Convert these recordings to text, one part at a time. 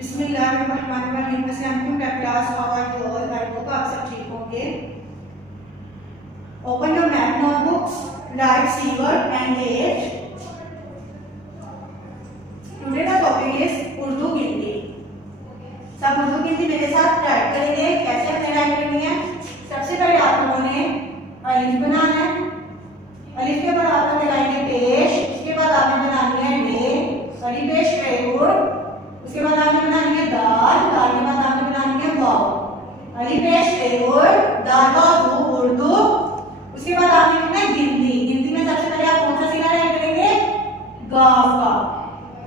बिस्मिल्लाहिर्रहमानिर्रहीम। अस्सलाम वालेकुम class, how are you all? I hope आप सब ठीक होंगे। Open your math notebooks, write C word and edge. Today का टॉपिक इज उर्दू गिनती। सब उर्दू गिनती मेरे साथ राइट करेंगे। कैसे हमने राइट करनी है? सबसे पहले आप लोगों ने अलिफ बनाना है। अलिफ के बाद आप लोग लगाएंगे पेश। उसके बाद आपने बनानी है डे, अलिफ पेश रे। उसके बाद आपने बनानी है दाल, दाल के बाद आपने बनानी है वाव। अलिफ पेश रे दाल वाव उर्दू। उसके बाद आपने करना है गिनती। गिनती में सबसे पहले आप कौन सा सीधा राइट करेंगे? गाफ का।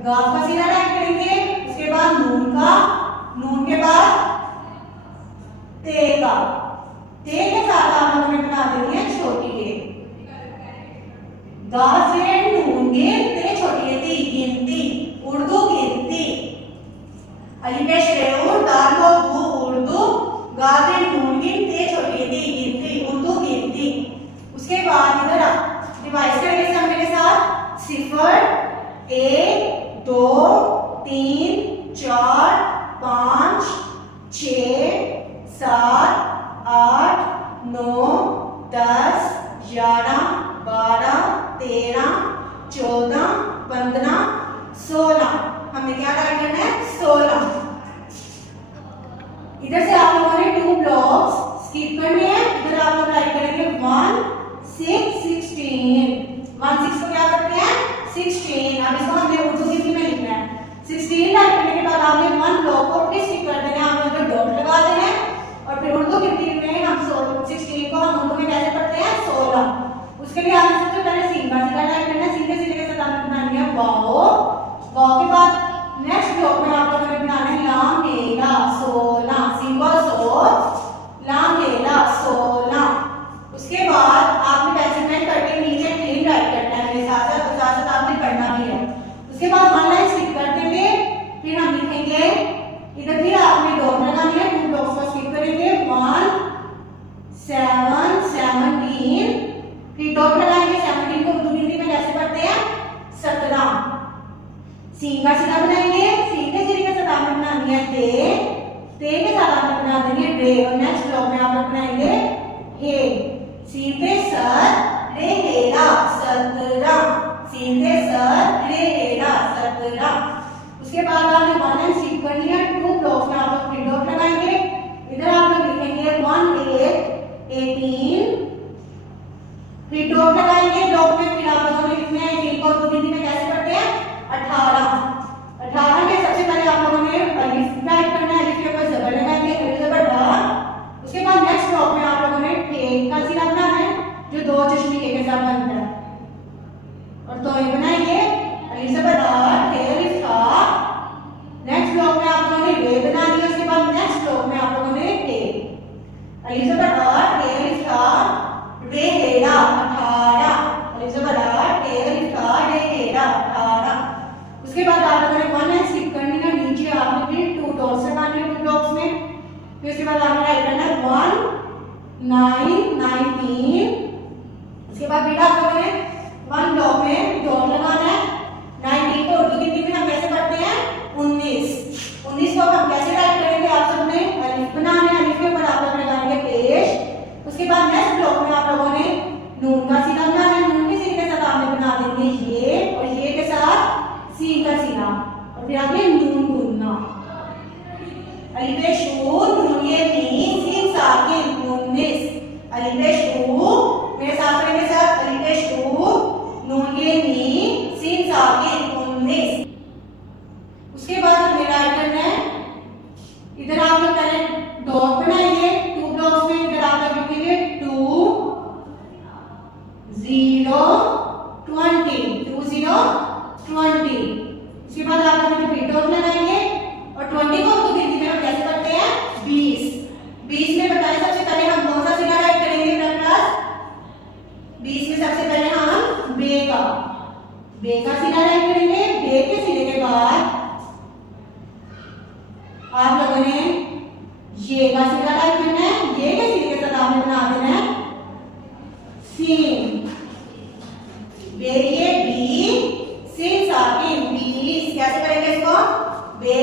गाफ का सीधा राइट करेंगे। उसके बाद नून का, नून के बाद ते का। ते के साथ आप लोगों ने बना देनी है छोटी के। गा से नून गे ते छोटी ती गिनती, उर्दू गिनती। अलिफ पेश रे दाल वाव उर्दू, गा से नून गिन ते छोटी ती गिनती, उर्दू गिनती। उसके बाद इधर डिवाइस करेंगे सब मेरे साथ। 0 1 2 3 4 5 6 7 8 9 10 11 12 13 14 15 16। हमें क्या राइट करना है? 16। इधर से आप लोगों ने 2 ब्लॉक्स स्किप करने हैं। इधर आप लोग राइट करेंगे 1 6 16। 1 6 को क्या करते हैं? 16। अब इसको हमने उर्दू गिनती में लिखना है। 16 राइट करने के बाद आपने 1 ब्लॉक को फिर स्किप कर देना है। आप लोग डॉट लगा देना है और फिर उर्दू गिनती में हम 16 को हम उर्दू में कैसे पढ़ते हैं? 16। उसके लिए आपने सबसे पहले सीन का सीधा राइट करना है। सीन के सीधे के साथ आपने बनानी है वाव। वाव के बाद नेक्स्ट ब्लॉक में आप लोगों ने बनाना है लाम लेला 16। सिंपल सो लाम लेला 16। उसके बाद आपने पेंसिल पेन करके नीचे क्लीन राइट करना है मेरे साथ साथ, साथ साथ आपने पढ़ना भी है। उसके बाद वन लाइन स्किप कर देंगे। फिर हम लिखेंगे इधर भी आपने डॉट लगानी है। 2 ब्लॉक्स को स्किप करेंगे 1 7 17। फिर डॉट लगाएंगे। 17 को उर्दू गिनती में कैसे पढ़ते हैं? 17। सीन का सीधा बनाएंगे। सीन के सीधे के साथ आपने बनानी है ते के साथ आपने बना देंगे रे। और नेक्स्ट ब्लॉक में आप लोग बनाएंगे हे। सीन पे सर रे हेरा 17। सीन पे सर रे हेरा 17। उसके बाद आपने वन लाइन स्किप करनी है। 2 ब्लॉक्स में आप लोग फिर डॉट लगाएंगे। इधर आप लोग लिखेंगे 1 8 18। फिर डॉट लगाएंगे। ब्लॉक में फिर आप लोगों ने लिखना है 18 को उर्दू गिनती में कैसे पढ़ते हैं? 18। 18 में सबसे पहले आप लोगों ने अलिफ राइट करना है। अलिफ के ऊपर ज़बर लगाएंगे, अलिफ ज़बर डा। उसके बाद नेक्स्ट ब्लॉक में आप लोगों ने टे का सीधा बनाना है जो 2 चश्मे के साथ बनता है। और तो ये बनाएंगे अलिफ ज़बर डा टे अलिफ ता। नेक्स्ट ब्लॉक में आप लोगों ने रे बनानी है। उसके बाद नेक्स्ट ब्लॉक में आप लोगों ने टे अलिफ ज़बर डा टे अलिफ ता रे हेरा 18। अलिफ ज़बर डा टे अलिफ ता रे हेरा 18। उसके बाद आप लोगों ने 1 लाइन स्किप करनी है। नीचे आपने फिर 2 डॉट्स लगाने हैं 2 ब्लॉक्स में। फिर उसके बाद आपने राइट करना है 1 9 19। उसके बाद फिर आप लोगों ने 1 ब्लॉक में डॉट लगाना है। 19 को उर्दू गिनती में हम कैसे पढ़ते हैं? 19। 19 को हम कैसे राइट करेंगे? आप सबने अलिफ बनाना है। अलिफ के ऊपर आप लोग लगाएंगे पेश। उसके बाद नेक्स्ट ब्लॉक में आप लोगों ने नून का सीधा बनाना है। नून के सीधे के साथ आपने बना देंगे ये और ये के साथ सीन का सीधा। और फिर आपने नून गुनना। अलिफ पेश ऊ नून ये नी सीन साकिन 19। अलिफ पेश ऊ मेरे साथ करेंगे साथ। अलिफ पेश ऊ नून ये नी सीन साकिन 19। उसके बाद हमें राइट करना है। इधर आप लोग पहले डॉट बनाएंगे 2 ब्लॉक्स में। इधर आप लोग लिखेंगे 2 0 20 2 0 20। उसके बाद आप लोग फिर डॉट लगाएंगे और 20 को उर्दू गिनती में हम कैसे पढ़ते हैं? 20। 20 में बताएं सबसे पहले हम कौन सा सीधा राइट करेंगे मेरे क्लास? 20 में सबसे पहले हम बे का सीधा राइट करेंगे। बे के सीधे के बाद आप लोगों ने ये का सीधा राइट करना है। ये के सीधे के साथ आपने बना देना है सीन। बे ये बी सीन साकिन 20। कैसे करेंगे इसको? बे